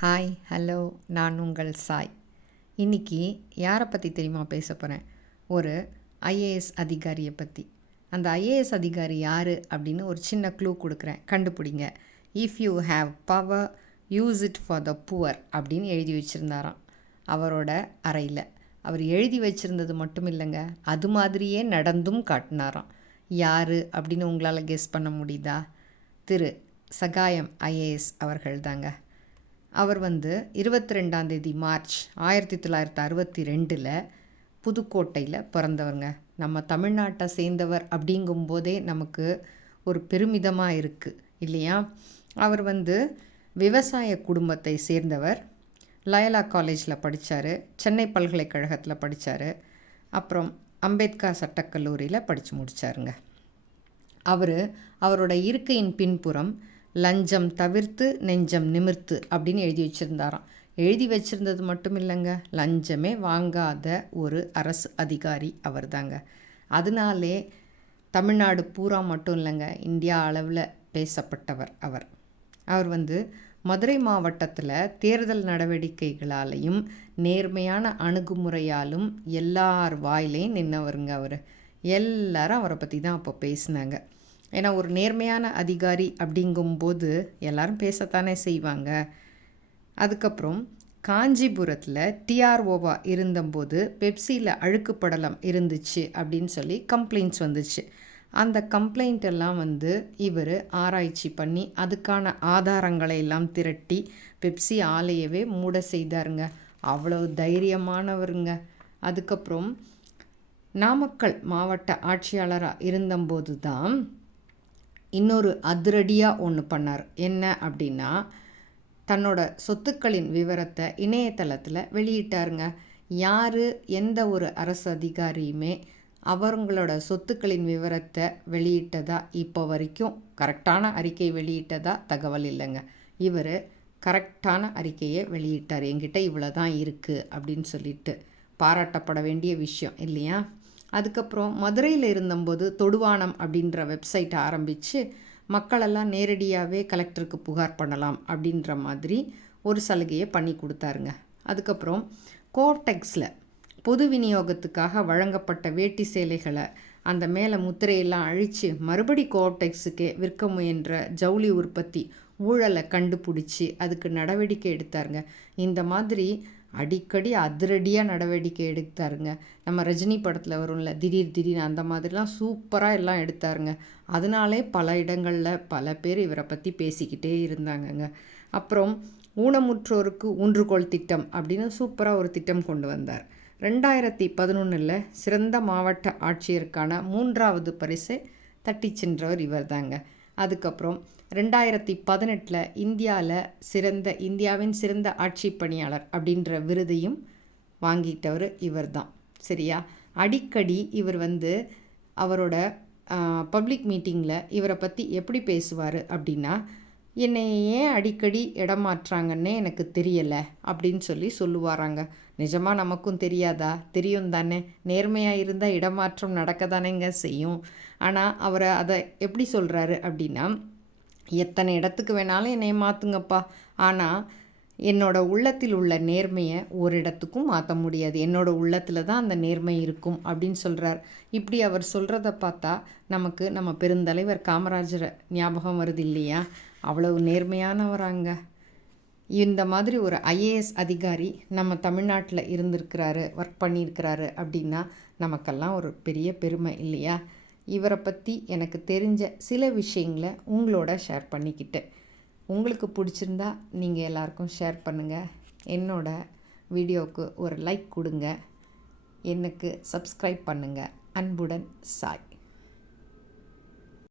Hi hello, நான் உங்கள் சாய். இன்றைக்கி யாரை பற்றி தெரியுமா பேச போகிறேன்? ஒரு ஐஏஎஸ் அதிகாரியை பற்றி. அந்த ஐஏஎஸ் அதிகாரி யார் அப்படின்னு ஒரு சின்ன க்ளூ கொடுக்குறேன், கண்டுபிடிங்க. If you have power use it for the poor அப்படின்னு எழுதி வச்சுருந்தாராம் அவரோட அறையில். அவர் எழுதி வச்சுருந்தது மட்டும் இல்லைங்க, அது மாதிரியே நடந்தும் காட்டினாராம். யார் அப்படின்னு உங்களால் கெஸ் பண்ண முடியுதா? திரு சகாயம் ஐஏஎஸ் அவர்கள் தாங்க. அவர் 22 மார்ச் 1962 புதுக்கோட்டையில் பிறந்தவங்க. நம்ம தமிழ்நாட்டை சேர்ந்தவர் அப்படிங்கும்போதே நமக்கு ஒரு பெருமிதமாக இருக்குது இல்லையா? அவர் விவசாய குடும்பத்தை சேர்ந்தவர். லயலா காலேஜில் படித்தார், சென்னை பல்கலைக்கழகத்தில் படித்தார், அப்புறம் அம்பேத்கர் சட்டக்கல்லூரியில் படித்து முடித்தாருங்க. அவரோட இருக்கையின் பின்புறம் லஞ்சம் தவிர்த்து நெஞ்சம் நிமிர்த்து அப்படின்னு எழுதி வச்சுருந்தாராம். எழுதி வச்சுருந்தது மட்டும் இல்லைங்க, லஞ்சமே வாங்காத ஒரு அரசு அதிகாரி அவர் தாங்க. அதனாலே தமிழ்நாடு பூரா மட்டும் இல்லைங்க, இந்தியா அளவில் பேசப்பட்டவர் அவர். அவர் மதுரை மாவட்டத்தில் தேர்தல் நடவடிக்கைகளாலையும் நேர்மையான அணுகுமுறையாலும் எல்லார் வாயிலையும் நின்னவருங்க அவர். எல்லாரும் அவரை பற்றி தான் அப்போ பேசினாங்க. ஏன்னா ஒரு நேர்மையான அதிகாரி அப்படிங்கும்போது எல்லாரும் பேசத்தானே செய்வாங்க. அதுக்கப்புறம் காஞ்சிபுரத்தில் டிஆர்ஓவா இருந்தபோது பெப்சியில் அழுக்கு படலம் இருந்துச்சு அப்படின்னு சொல்லி கம்ப்ளைண்ட்ஸ் வந்துச்சு. அந்த கம்ப்ளைண்ட் எல்லாம் இவர் ஆராய்ச்சி பண்ணி அதுக்கான ஆதாரங்களை எல்லாம் திரட்டி பெப்சி ஆலையவே மூட செய்தாருங்க. அவ்வளவு தைரியமானவருங்க. அதுக்கப்புறம் நாமக்கல் மாவட்ட ஆட்சியாளராக இருந்தபோது தான் இன்னொரு அதிரடியாக ஒன்று பண்ணார். என்ன அப்படின்னா, தன்னோட சொத்துக்களின் விவரத்தை இணையதளத்தில் வெளியிட்டாருங்க. யார் எந்த ஒரு அரசு அதிகாரியுமே அவங்களோட சொத்துக்களின் விவரத்தை வெளியிட்டதா இப்போ வரைக்கும் கரெக்டான அறிக்கை வெளியிட்டதா தகவல் இல்லைங்க. இவர் கரெக்டான அறிக்கையை வெளியிட்டார். என்கிட்ட இவ்வளோ தான் இருக்குது அப்படின்னு சொல்லிட்டு பாராட்டப்பட வேண்டிய விஷயம் இல்லையா? அதுக்கப்புறம் மதுரையில் இருந்தபோது தொடுவானம் அப்படின்ற வெப்சைட்டை ஆரம்பித்து மக்களெல்லாம் நேரடியாகவே கலெக்டருக்கு புகார் பண்ணலாம் அப்படின்ற மாதிரி ஒரு சலுகையை பண்ணி கொடுத்தாருங்க. அதுக்கப்புறம் கோஆப்டெக்ஸில் பொது விநியோகத்துக்காக வழங்கப்பட்ட வேட்டி சேலைகளை அந்த மேலே முத்திரையெல்லாம் அழித்து மறுபடி கோஆப்டெக்ஸுக்கே விற்க முயன்ற ஜவுளி உற்பத்தி ஊழலை கண்டுபிடிச்சி அதுக்கு நடவடிக்கை எடுத்தாருங்க. இந்த மாதிரி அடிக்கடி அதிரடியாக நடவடிக்கை எடுத்தாருங்க. நம்ம ரஜினி படத்தில் வரும்ல, திடீர்னு அந்த மாதிரிலாம் சூப்பராக எல்லாம் எடுத்தாருங்க. அதனாலே பல இடங்களில் பல பேர் இவரை பற்றி பேசிக்கிட்டே இருந்தாங்கங்க. அப்புறம் ஊனமுற்றோருக்கு ஊன்றுகோல் திட்டம் அப்படின்னு சூப்பராக ஒரு திட்டம் கொண்டு வந்தார். 2011 சிறந்த மாவட்ட ஆட்சியருக்கான 3வது பரிசை தட்டி சென்றவர் இவர் தாங்க. அதுக்கப்புறம் 2018 இந்தியாவின் சிறந்த ஆட்சி பணியாளர் அப்படின்ற விருதையும் வாங்கிட்டவர் இவர் தான். சரியா? அடிக்கடி இவர் அவரோட பப்ளிக் மீட்டிங்கில் இவரை பற்றி எப்படி பேசுவார் அப்படின்னா, என்னை ஏன் அடிக்கடி இடம் மாற்றாங்கன்னே எனக்கு தெரியலை அப்படின்னு சொல்லுவாராங்க. நிஜமாக நமக்கும் தெரியாதா? தெரியும் தானே. நேர்மையாக இருந்தால் இடமாற்றம் நடக்க தானேங்க செய்யும். ஆனால் அவரை அதை எப்படி சொல்கிறாரு அப்படின்னா, எத்தனை இடத்துக்கு வேணாலும் என்னை மாற்றுங்கப்பா, ஆனால் என்னோடய உள்ளத்தில் உள்ள நேர்மையை ஒரு இடத்துக்கும் மாற்ற முடியாது, என்னோடய உள்ளத்தில் தான் அந்த நேர்மை இருக்கும் அப்படின்னு சொல்கிறார். இப்படி அவர் சொல்கிறத பார்த்தா நமக்கு நம்ம பெருந்தலைவர் காமராஜரை ஞாபகம் வருது இல்லையா? அவ்வளவு நேர்மையானவராங்க. இந்த மாதிரி ஒரு ஐஏஎஸ் அதிகாரி நம்ம தமிழ்நாட்டில் இருந்திருக்கிறாரு, ஒர்க் பண்ணியிருக்கிறாரு அப்படின்னா நமக்கெல்லாம் ஒரு பெரிய பெருமை இல்லையா? இவரை பற்றி எனக்கு தெரிஞ்ச சில விஷயங்களை உங்களோட ஷேர் பண்ணிக்கிட்டேன். உங்களுக்கு பிடிச்சிருந்தா நீங்கள் எல்லாருக்கும் ஷேர் பண்ணுங்கள். என்னோட வீடியோவுக்கு ஒரு லைக் கொடுங்க. எனக்கு சப்ஸ்கிரைப் பண்ணுங்கள். அன்புடன் சாய்.